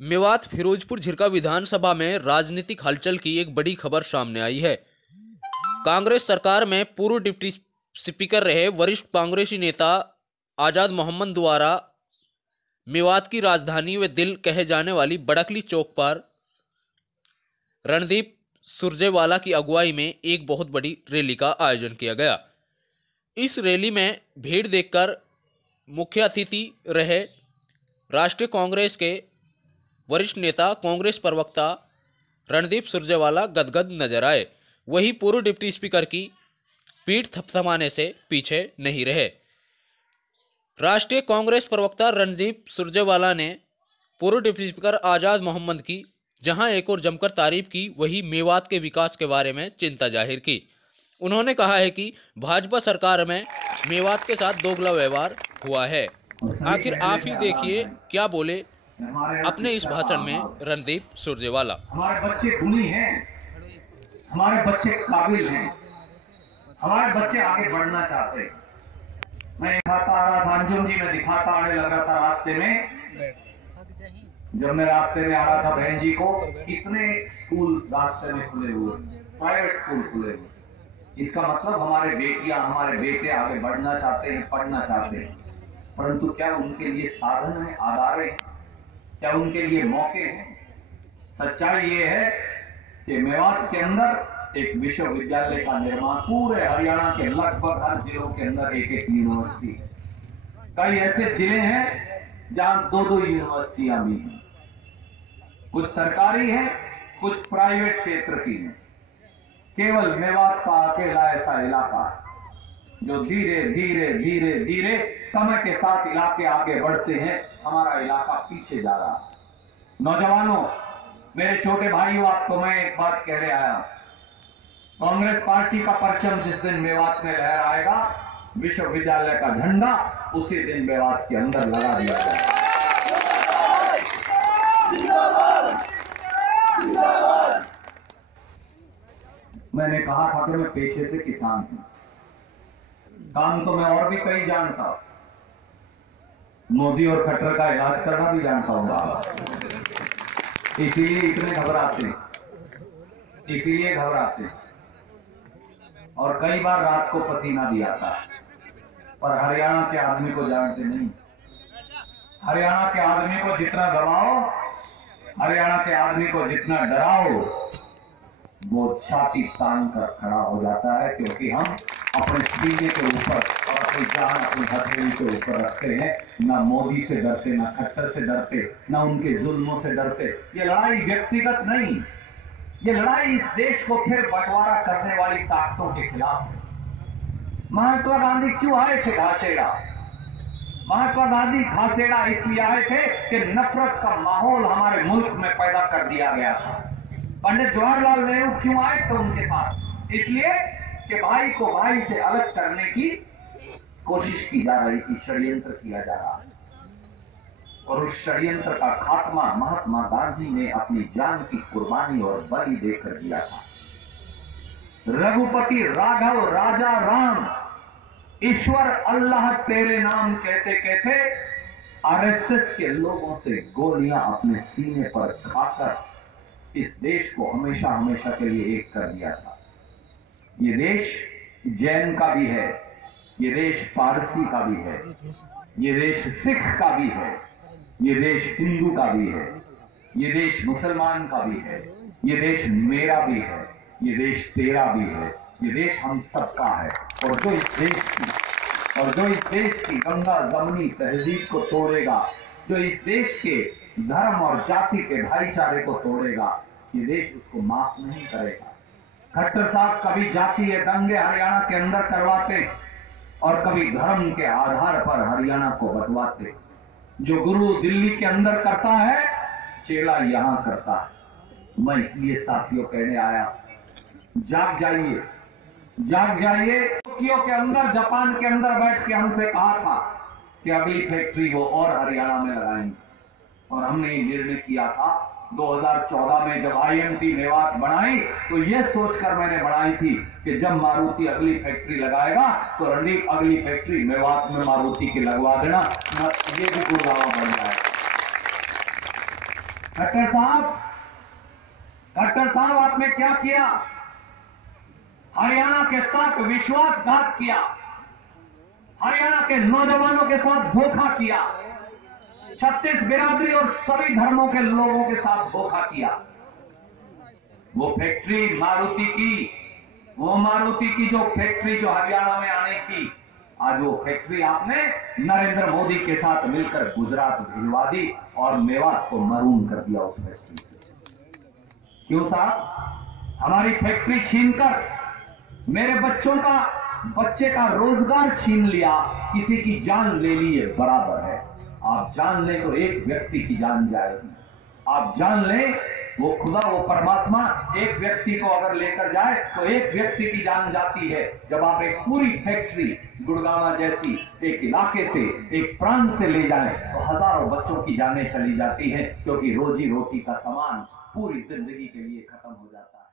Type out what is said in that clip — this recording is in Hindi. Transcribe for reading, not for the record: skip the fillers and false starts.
मेवात फिरोजपुर झिरका विधानसभा में राजनीतिक हलचल की एक बड़ी खबर सामने आई है। कांग्रेस सरकार में पूर्व डिप्टी स्पीकर रहे वरिष्ठ कांग्रेसी नेता आजाद मोहम्मद द्वारा मेवात की राजधानी व दिल कहे जाने वाली बड़कली चौक पर रणदीप सुरजेवाला की अगुवाई में एक बहुत बड़ी रैली का आयोजन किया गया। इस रैली में भीड़ देखकर मुख्य अतिथि रहे राष्ट्रीय कांग्रेस के वरिष्ठ नेता कांग्रेस प्रवक्ता रणदीप सुरजेवाला गदगद नजर आए। वहीं पूर्व डिप्टी स्पीकर की पीठ थपथपाने से पीछे नहीं रहे। राष्ट्रीय कांग्रेस प्रवक्ता रणदीप सुरजेवाला ने पूर्व डिप्टी स्पीकर आजाद मोहम्मद की जहां एक और जमकर तारीफ की, वहीं मेवात के विकास के बारे में चिंता जाहिर की। उन्होंने कहा है कि भाजपा सरकार में मेवात के साथ दोगला व्यवहार हुआ है। आखिर आप ही देखिए क्या बोले अपने इस भाषण में रणदीप सुरजेवाला। हमारे बच्चे खूनी हैं, हमारे बच्चे काबिल हैं, हमारे बच्चे आगे बढ़ना चाहते हैं। मैं दिखाता आ रहा था, अंजुम जी में दिखाता आने लगा था रास्ते में। जब मैं रास्ते में आ रहा था बहन जी को, कितने स्कूल रास्ते में खुले हुए, प्राइवेट स्कूल खुले हुए। इसका मतलब हमारे बेटियां, हमारे बेटे आगे बढ़ना चाहते हैं, पढ़ना चाहते हैं, परंतु क्या उनके लिए साधन है, आधार है, क्या उनके लिए मौके हैं? सच्चाई ये है कि मेवात के अंदर एक विश्वविद्यालय का निर्माण, पूरे हरियाणा के लगभग हर जिलों के अंदर एक एक यूनिवर्सिटी। कई ऐसे जिले हैं जहां दो दो यूनिवर्सिटियां भी हैं। कुछ सरकारी है, कुछ प्राइवेट क्षेत्र की है। केवल मेवात का अकेला ऐसा इलाका जो धीरे धीरे धीरे धीरे समय के साथ इलाके आगे बढ़ते हैं, हमारा इलाका पीछे जा रहा है। नौजवानों, मेरे छोटे भाइयों, आपको मैं एक बात कह रहा आया, कांग्रेस पार्टी का परचम जिस दिन मेवात में लहराएगा, विश्वविद्यालय का झंडा उसी दिन मेवात के अंदर लगा दिया जाएगा। मैंने कहा था कि मैं पेशे से किसान हूं, काम तो मैं और भी कई जानता हूं, मोदी और खट्टर का इलाज करना भी जानता हूं, इसीलिए इतने घबराते, इसीलिए घबराते, और कई बार रात को पसीना भी आता है। पर हरियाणा के आदमी को जानते नहीं। हरियाणा के आदमी को जितना दबाओ, हरियाणा के आदमी को जितना डराओ, वो छाती तान कर खड़ा हो जाता है, क्योंकि हम अपने सीने के ऊपर और अपनी जान अपनी हथेली के ऊपर रखते हैं। ना मोदी से डरते, ना खट्टर से डरते, ना उनके जुल्मों से डरते। ये लड़ाई व्यक्तिगत नहीं, ये लड़ाई इस देश को फिर बंटवारा करने वाली ताकतों के खिलाफ है। महात्मा गांधी क्यों आए थे घासेड़ा? महात्मा गांधी घासेड़ा इसलिए आए थे कि नफरत का माहौल हमारे मुल्क में पैदा कर दिया गया था। पंडित जवाहरलाल नेहरू क्यों आए थे उनके साथ? इसलिए कि भाई को भाई से अलग करने की कोशिश की जा रही थी, षड्यंत्र किया जा रहा है, और उस षड्यंत्र का खात्मा महात्मा गांधी ने अपनी जान की कुर्बानी और बलि देकर दिया था। रघुपति राघव राजा राम, ईश्वर अल्लाह तेरे नाम कहते कहते आरएसएस के लोगों से गोलियां अपने सीने पर खाकर इस देश को हमेशा हमेशा के लिए एक कर दिया था। ये देश जैन का भी है, ये देश पारसी का भी है, ये देश सिख का भी है, ये देश हिंदू का भी है, ये देश मुसलमान का भी है, ये देश मेरा भी है, ये देश तेरा भी है, ये देश हम सबका है। और जो इस देश की गंगा जमनी तहजीब को तोड़ेगा, जो इस देश के धर्म और जाति के भाईचारे को तोड़ेगा, ये देश उसको माफ नहीं करेगा। खट्टर साहब कभी जातीय दंगे हरियाणा के अंदर करवाते और कभी धर्म के आधार पर हरियाणा को बंटवाते। जो गुरु दिल्ली के अंदर करता है, चेला यहां करता है। मैं इसलिए साथियों कहने आया, जाग जाइए, जाग जाइए। टोक्यो के अंदर, जापान के अंदर बैठ के हमसे कहा था कि अगली फैक्ट्री वो और हरियाणा में लगाएंगे, और हमने ये निर्णय किया था 2014 में जब आईएमटी मेवात बनाई, तो ये सोचकर मैंने बनाई थी कि जब मारुति अगली फैक्ट्री लगाएगा तो रणदीप अगली फैक्ट्री मेवात में मारुति की लगवा देना, ये भी गुड़गांव बन जाएगा। खट्टर साहब आपने क्या किया? हरियाणा के साथ विश्वासघात किया, हरियाणा के नौजवानों के साथ धोखा किया, छत्तीस बिरादरी और सभी धर्मों के लोगों के साथ धोखा किया। वो फैक्ट्री मारुति की जो फैक्ट्री जो हरियाणा में आनी थी, आज वो फैक्ट्री आपने नरेंद्र मोदी के साथ मिलकर गुजरात भिजवा दी और मेवात को मरून कर दिया उस फैक्ट्री से। क्यों साहब? हमारी फैक्ट्री छीनकर मेरे बच्चे का रोजगार छीन लिया, किसी की जान ले ली है बराबर है। आप जान लें तो एक व्यक्ति की जान जाएगी, आप जान लें वो खुदा वो परमात्मा एक व्यक्ति को अगर लेकर जाए तो एक व्यक्ति की जान जाती है। जब आप एक पूरी फैक्ट्री गुड़गांव जैसी एक इलाके से एक प्रांत से ले जाएं तो हजारों बच्चों की जानें चली जाती हैं, क्योंकि रोजी रोटी का सामान पूरी जिंदगी के लिए खत्म हो जाता है।